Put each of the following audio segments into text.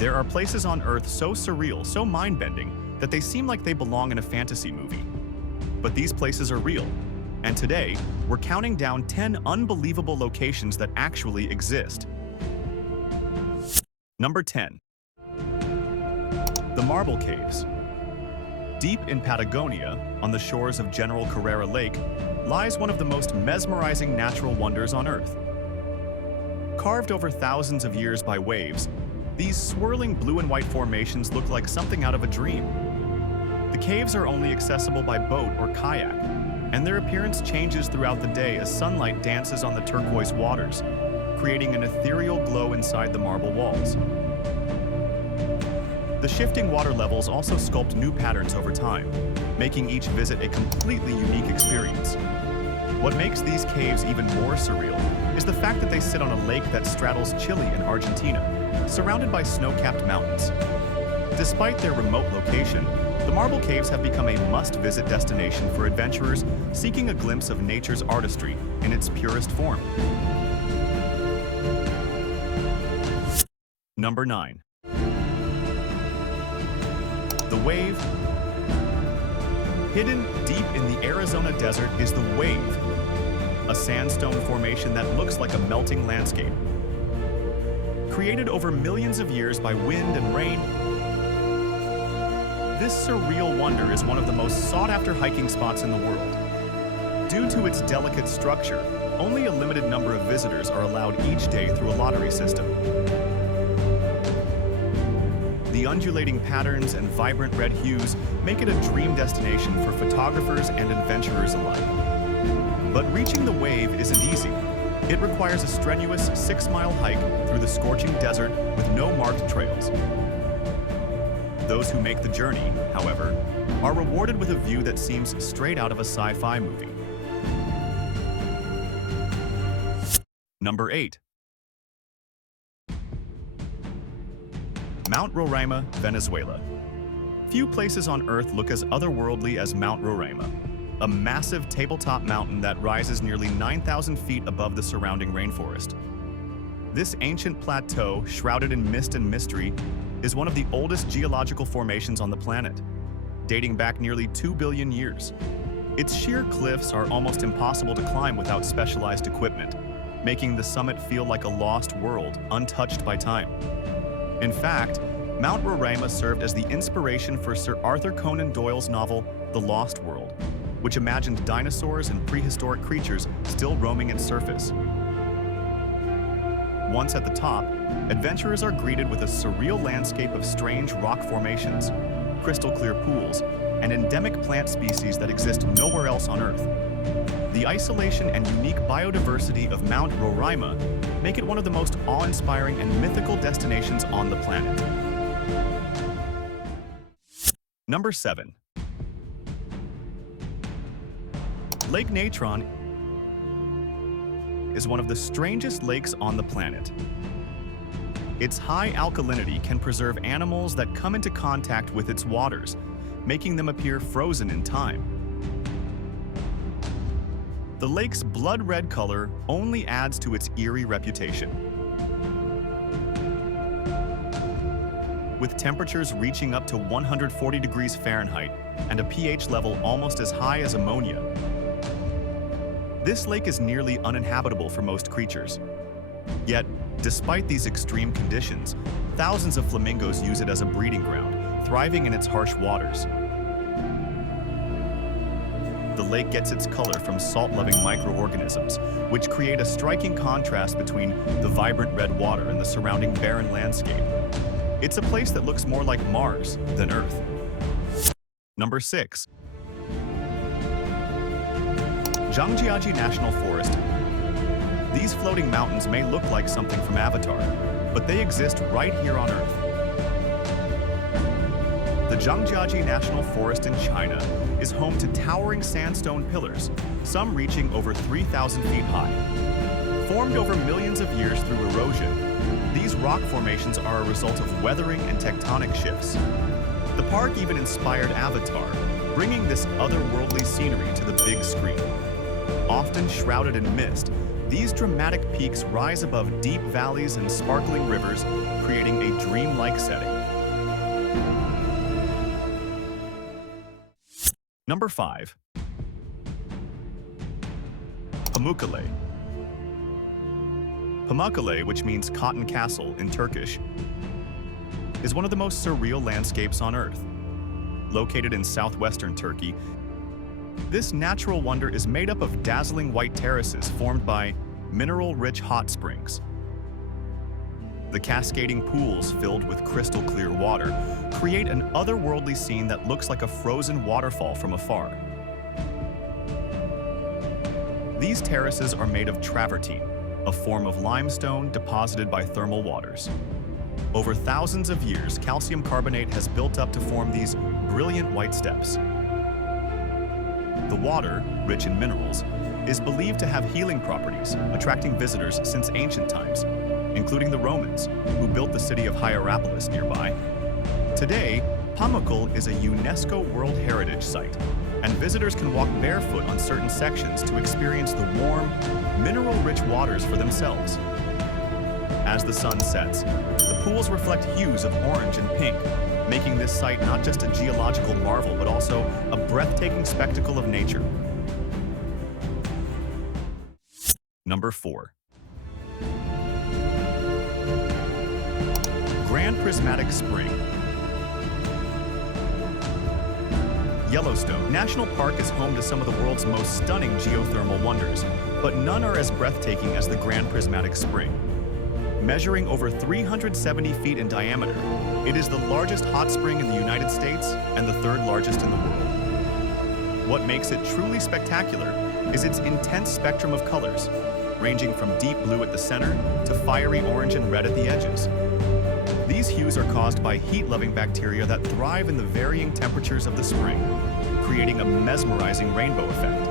There are places on Earth so surreal, so mind-bending, that they seem like they belong in a fantasy movie. But these places are real, and today, we're counting down 10 unbelievable locations that actually exist. Number 10. The Marble Caves. Deep in Patagonia, on the shores of General Carrera Lake, lies one of the most mesmerizing natural wonders on Earth. Carved over thousands of years by waves, these swirling blue and white formations look like something out of a dream. The caves are only accessible by boat or kayak, and their appearance changes throughout the day as sunlight dances on the turquoise waters, creating an ethereal glow inside the marble walls. The shifting water levels also sculpt new patterns over time, making each visit a completely unique experience. What makes these caves even more surreal is the fact that they sit on a lake that straddles Chile and Argentina, surrounded by snow-capped mountains. Despite their remote location, the Marble Caves have become a must-visit destination for adventurers seeking a glimpse of nature's artistry in its purest form. Number 9. The Wave. Hidden deep in the Arizona desert is the Wave, a sandstone formation that looks like a melting landscape. Created over millions of years by wind and rain, this surreal wonder is one of the most sought-after hiking spots in the world. Due to its delicate structure, only a limited number of visitors are allowed each day through a lottery system. The undulating patterns and vibrant red hues make it a dream destination for photographers and adventurers alike. But reaching the Wave isn't easy. It requires a strenuous 6-mile hike through the scorching desert with no marked trails. Those who make the journey, however, are rewarded with a view that seems straight out of a sci-fi movie. Number 8. Mount Roraima, Venezuela. Few places on Earth look as otherworldly as Mount Roraima, a massive tabletop mountain that rises nearly 9,000 feet above the surrounding rainforest. This ancient plateau, shrouded in mist and mystery, is one of the oldest geological formations on the planet, dating back nearly 2 billion years. Its sheer cliffs are almost impossible to climb without specialized equipment, making the summit feel like a lost world, untouched by time. In fact, Mount Roraima served as the inspiration for Sir Arthur Conan Doyle's novel, The Lost World, which imagined dinosaurs and prehistoric creatures still roaming its surface. Once at the top, adventurers are greeted with a surreal landscape of strange rock formations, crystal-clear pools, and endemic plant species that exist nowhere else on Earth. The isolation and unique biodiversity of Mount Roraima make it one of the most awe-inspiring and mythical destinations on the planet. Number 7. Lake Natron is one of the strangest lakes on the planet. Its high alkalinity can preserve animals that come into contact with its waters, making them appear frozen in time. The lake's blood-red color only adds to its eerie reputation. With temperatures reaching up to 140 degrees Fahrenheit and a pH level almost as high as ammonia, this lake is nearly uninhabitable for most creatures. Yet, despite these extreme conditions, thousands of flamingos use it as a breeding ground, thriving in its harsh waters. The lake gets its color from salt-loving microorganisms, which create a striking contrast between the vibrant red water and the surrounding barren landscape. It's a place that looks more like Mars than Earth. Number 6. Zhangjiajie National Forest. These floating mountains may look like something from Avatar, but they exist right here on Earth. The Zhangjiajie National Forest in China is home to towering sandstone pillars, some reaching over 3,000 feet high. Formed over millions of years through erosion, these rock formations are a result of weathering and tectonic shifts. The park even inspired Avatar, bringing this otherworldly scenery to the big screen. Often shrouded in mist, These dramatic peaks rise above deep valleys and sparkling rivers, creating a dreamlike setting. Number 5. Pamukkale. Pamukkale, which means cotton castle in Turkish, is one of the most surreal landscapes on Earth. Located in southwestern Turkey, this natural wonder is made up of dazzling white terraces formed by mineral-rich hot springs. The cascading pools filled with crystal-clear water create an otherworldly scene that looks like a frozen waterfall from afar. These terraces are made of travertine, a form of limestone deposited by thermal waters. Over thousands of years, calcium carbonate has built up to form these brilliant white steps. The water, rich in minerals, is believed to have healing properties, attracting visitors since ancient times, including the Romans, who built the city of Hierapolis nearby. Today, Pamukkale is a UNESCO World Heritage Site, and visitors can walk barefoot on certain sections to experience the warm, mineral-rich waters for themselves. As the sun sets, the pools reflect hues of orange and pink, making this site not just a geological marvel, but also a breathtaking spectacle of nature. Number 4. Grand Prismatic Spring. Yellowstone National Park is home to some of the world's most stunning geothermal wonders, but none are as breathtaking as the Grand Prismatic Spring. Measuring over 370 feet in diameter, it is the largest hot spring in the United States and the third largest in the world. What makes it truly spectacular is its intense spectrum of colors, ranging from deep blue at the center to fiery orange and red at the edges. These hues are caused by heat-loving bacteria that thrive in the varying temperatures of the spring, creating a mesmerizing rainbow effect.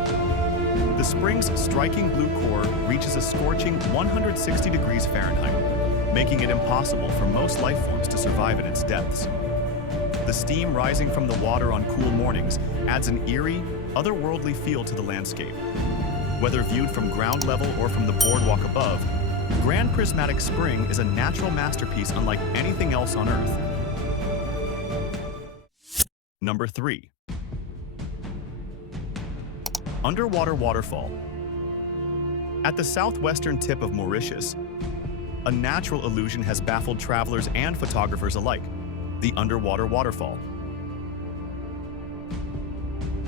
The spring's striking blue core reaches a scorching 160 degrees Fahrenheit, making it impossible for most life forms to survive in its depths. The steam rising from the water on cool mornings adds an eerie, otherworldly feel to the landscape. Whether viewed from ground level or from the boardwalk above, Grand Prismatic Spring is a natural masterpiece unlike anything else on Earth. Number 3. Underwater Waterfall. At the southwestern tip of Mauritius, a natural illusion has baffled travelers and photographers alike: the underwater waterfall.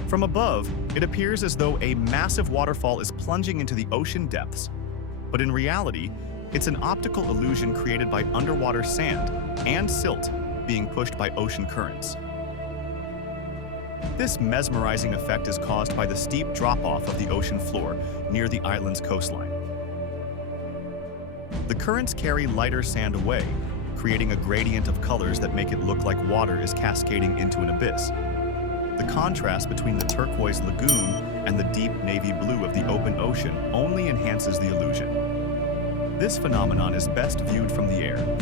From above, it appears as though a massive waterfall is plunging into the ocean depths. But in reality, it's an optical illusion created by underwater sand and silt being pushed by ocean currents. This mesmerizing effect is caused by the steep drop-off of the ocean floor near the island's coastline. The currents carry lighter sand away, creating a gradient of colors that make it look like water is cascading into an abyss. The contrast between the turquoise lagoon and the deep navy blue of the open ocean only enhances the illusion. This phenomenon is best viewed from the air.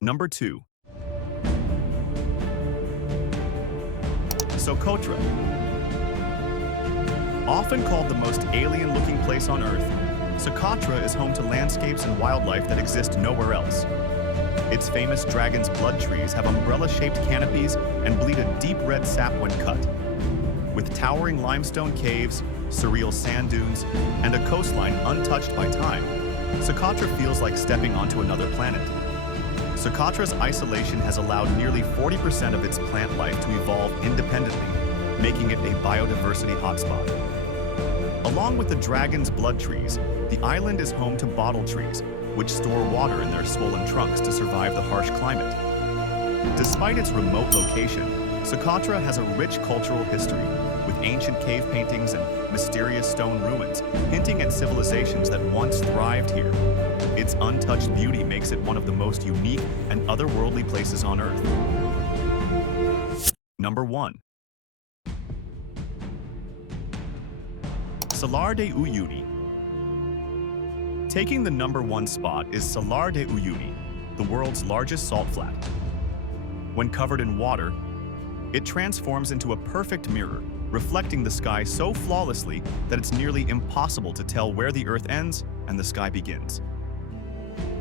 Number 2. Socotra. Often called the most alien-looking place on Earth, Socotra is home to landscapes and wildlife that exist nowhere else. Its famous dragon's blood trees have umbrella-shaped canopies and bleed a deep red sap when cut. With towering limestone caves, surreal sand dunes, and a coastline untouched by time, Socotra feels like stepping onto another planet. Socotra's isolation has allowed nearly 40% of its plant life to evolve independently, making it a biodiversity hotspot. Along with the dragon's blood trees, the island is home to bottle trees, which store water in their swollen trunks to survive the harsh climate. Despite its remote location, Socotra has a rich cultural history, with ancient cave paintings and mysterious stone ruins, hinting at civilizations that once thrived here. Its untouched beauty makes it one of the most unique and otherworldly places on Earth. Number 1. Salar de Uyuni. Taking the number 1 spot is Salar de Uyuni, the world's largest salt flat. When covered in water, It transforms into a perfect mirror, reflecting the sky so flawlessly that it's nearly impossible to tell where the Earth ends and the sky begins.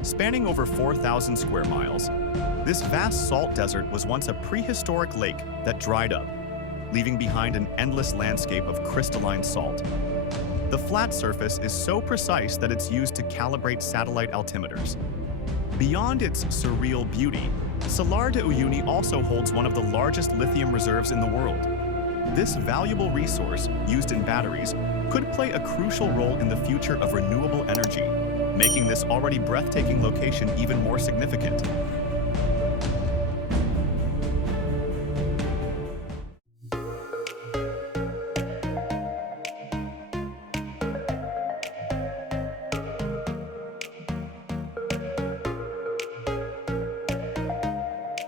Spanning over 4,000 square miles, this vast salt desert was once a prehistoric lake that dried up, leaving behind an endless landscape of crystalline salt. The flat surface is so precise that it's used to calibrate satellite altimeters. Beyond its surreal beauty, Salar de Uyuni also holds one of the largest lithium reserves in the world. This valuable resource, used in batteries, could play a crucial role in the future of renewable energy, making this already breathtaking location even more significant.